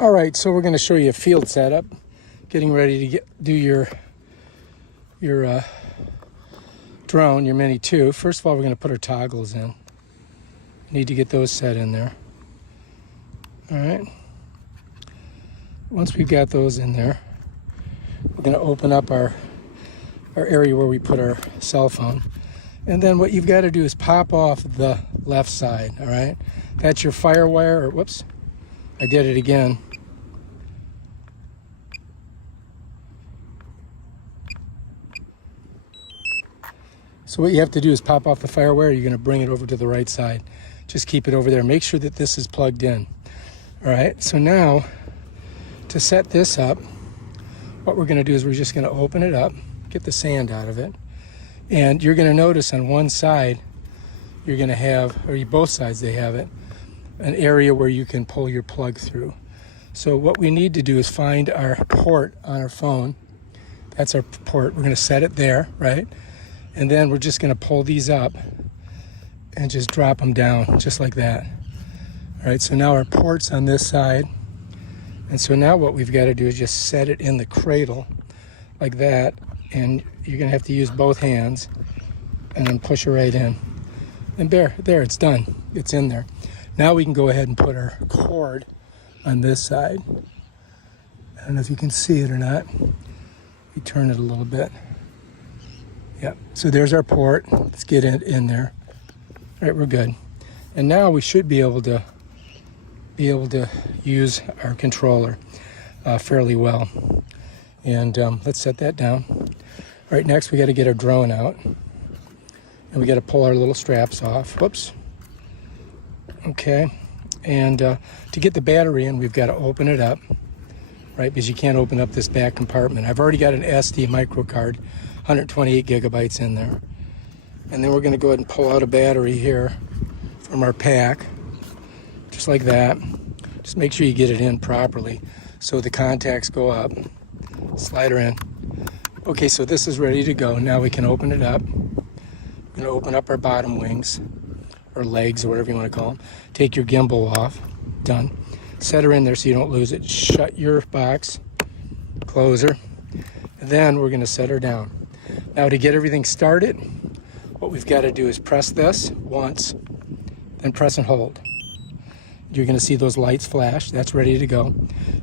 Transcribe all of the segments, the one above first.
All right, so we're going to show you a field setup, getting ready to do your drone, your Mini 2. First of all, we're going to put our toggles in. Need to get those set in there. All right. Once we've got those in there, we're going to open up our area where we put our cell phone. And then what you've got to do is pop off the left side, all right? That's your fire wire, or whoops, I did it again. So what you have to do is pop off the fire wire. You're going to bring it over to the right side. Just keep it over there. Make sure that this is plugged in. All right, so now to set this up, what we're going to do is we're just going to open it up, get the sand out of it. And you're going to notice on one side, you're going to have, or both sides they have it, an area where you can pull your plug through. So what we need to do is find our port on our phone. That's our port. We're going to set it there, right? And then we're just going to pull these up and just drop them down, just like that. All right, so now our port's on this side. And so now what we've got to do is just set it in the cradle like that. And you're going to have to use both hands and then push it right in. And there, it's done. It's in there. Now we can go ahead and put our cord on this side. I don't know if you can see it or not. We turn it a little bit. Yep, so there's our port. Let's get it in there. All right, we're good. And now we should be able to use our controller fairly well. And let's set that down. All right, next we got to get our drone out. And we got to pull our little straps off. Whoops. Okay, and to get the battery in, we've got to open it up, right? Because you can't open up this back compartment. I've already got an SD micro card, 128 gigabytes in there. And then we're going to go ahead and pull out a battery here from our pack, just like that. Just make sure you get it in properly so the contacts go up. Slide her in. Okay, so this is ready to go. Now we can open it up. We're going to open up our bottom wings, or legs, or whatever you want to call them. Take your gimbal off. Done. Set her in there so you don't lose it. Shut your box. Close her. And then we're going to set her down. Now to get everything started, what we've got to do is press this once, then press and hold. You're going to see those lights flash. That's ready to go.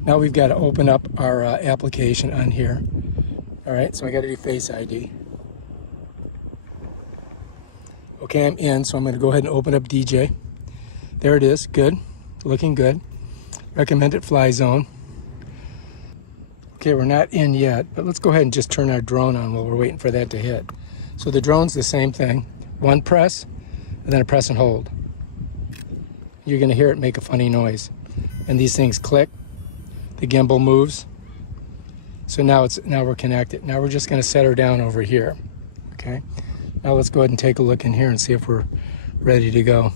Now we've got to open up our application on here. All right, so I got to do Face ID. Okay, I'm in, so I'm going to go ahead and open up DJ. There it is. Good. Looking good. Recommended fly zone. Okay, we're not in yet, but let's go ahead and just turn our drone on while we're waiting for that to hit. So the drone's the same thing. One press, and then a press and hold. You're going to hear it make a funny noise. And these things click. The gimbal moves. So now we're connected. Now we're just going to set her down over here. Okay? Now let's go ahead and take a look in here and see if we're ready to go.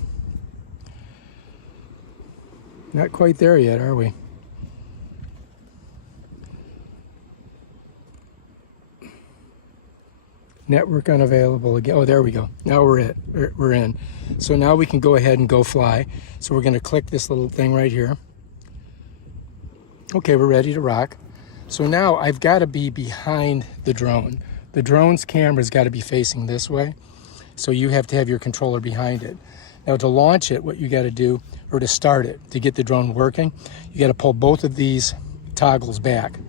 Not quite there yet, are we? Network unavailable again. Oh, there we go. Now we're in. So now we can go ahead and go fly. So we're going to click this little thing right here. Okay, we're ready to rock. So now I've got to be behind the drone. The drone's camera's got to be facing this way. So you have to have your controller behind it. Now to launch it, what you got to do, or to start it, to get the drone working, you got to pull both of these toggles back.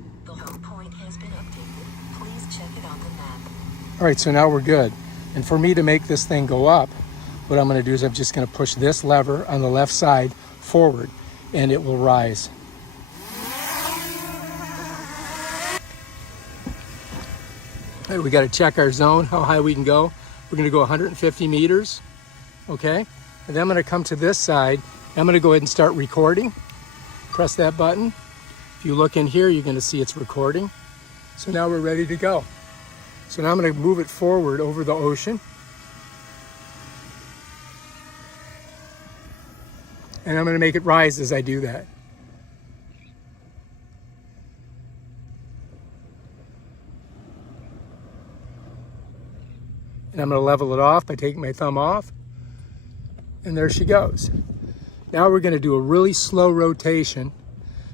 All right, so now we're good. And for me to make this thing go up, what I'm going to do is I'm just going to push this lever on the left side forward, and it will rise. All right, we got to check our zone, how high we can go. We're going to go 150 meters, okay? And then I'm going to come to this side. I'm going to go ahead and start recording. Press that button. If you look in here, you're going to see it's recording. So now we're ready to go. So now I'm going to move it forward over the ocean. And I'm going to make it rise as I do that. And I'm going to level it off by taking my thumb off. And there she goes. Now we're going to do a really slow rotation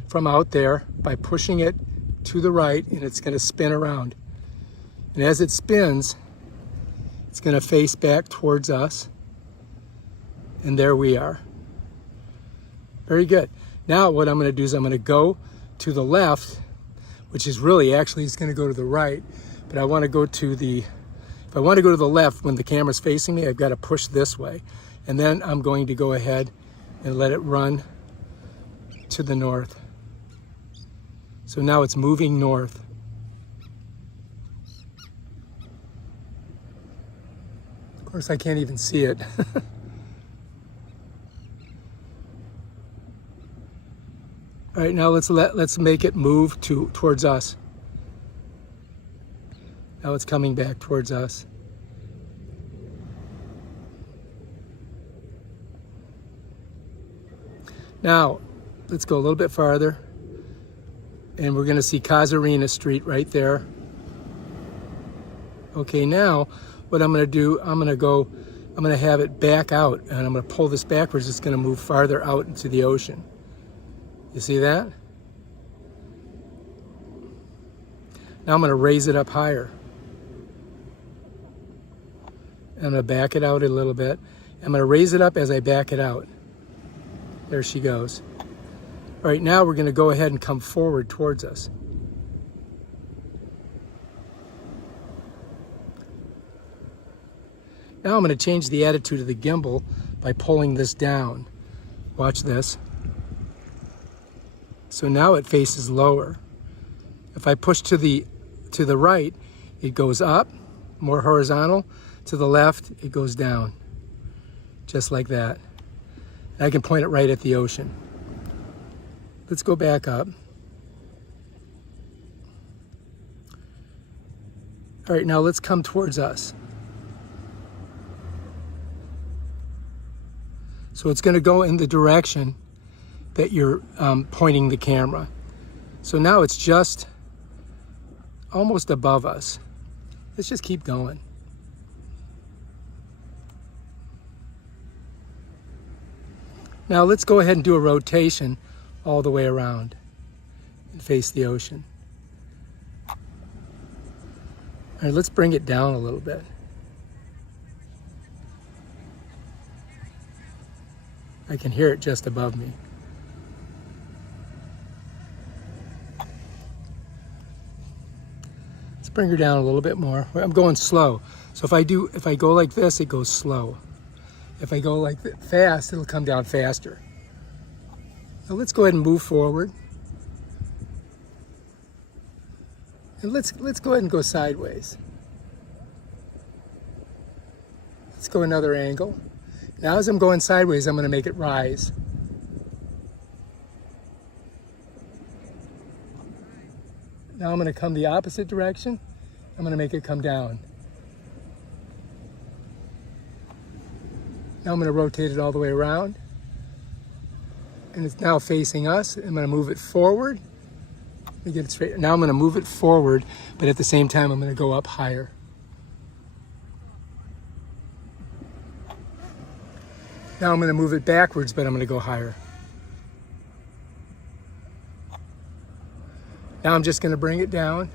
from out there by pushing it to the right, and it's going to spin around. And as it spins, it's going to face back towards us. And there we are. Very good. Now what I'm going to do is I'm going to go to the left, which is really actually it's going to go to the right, but I want to go to the, if I want to go to the left when the camera's facing me, I've got to push this way. And then I'm going to go ahead and let it run to the north. So now it's moving north. Of course, I can't even see it. All right, now let's make it move towards us. Now it's coming back towards us. Now, let's go a little bit farther, and we're going to see Casuarina Street right there. Okay, now what I'm going to do, I'm going to have it back out, and I'm going to pull this backwards. It's going to move farther out into the ocean. You see that? Now I'm going to raise it up higher. I'm going to back it out a little bit. I'm going to raise it up as I back it out. There she goes. All right, now we're going to go ahead and come forward towards us. Now I'm going to change the attitude of the gimbal by pulling this down. Watch this. So now it faces lower. If I push to the right, it goes up, more horizontal. To the left, it goes down. Just like that. And I can point it right at the ocean. Let's go back up. All right, now let's come towards us. So it's going to go in the direction that you're pointing the camera. So now it's just almost above us. Let's just keep going. Now let's go ahead and do a rotation all the way around and face the ocean. All right, let's bring it down a little bit. I can hear it just above me. Let's bring her down a little bit more. I'm going slow. So if I go like this, it goes slow. If I go like that fast, it'll come down faster. Now let's go ahead and move forward. And let's go ahead and go sideways. Let's go another angle. Now as I'm going sideways, I'm going to make it rise. Now I'm going to come the opposite direction. I'm going to make it come down. Now I'm going to rotate it all the way around. And it's now facing us. I'm going to move it forward. Let me get it straight. Now I'm going to move it forward, but at the same time I'm going to go up higher. Now I'm going to move it backwards, but I'm going to go higher. Now I'm just going to bring it down.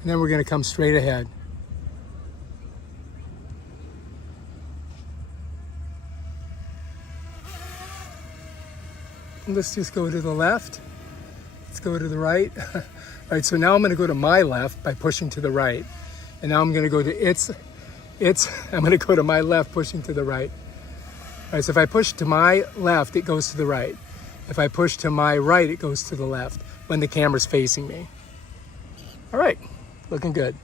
And then we're going to come straight ahead. And let's just go to the left. Let's go to the right. All right, so now I'm going to go to my left by pushing to the right. And now I'm going to go to I'm going to go to my left pushing to the right. All right, so if I push to my left, it goes to the right. If I push to my right, it goes to the left when the camera's facing me. All right. Looking good.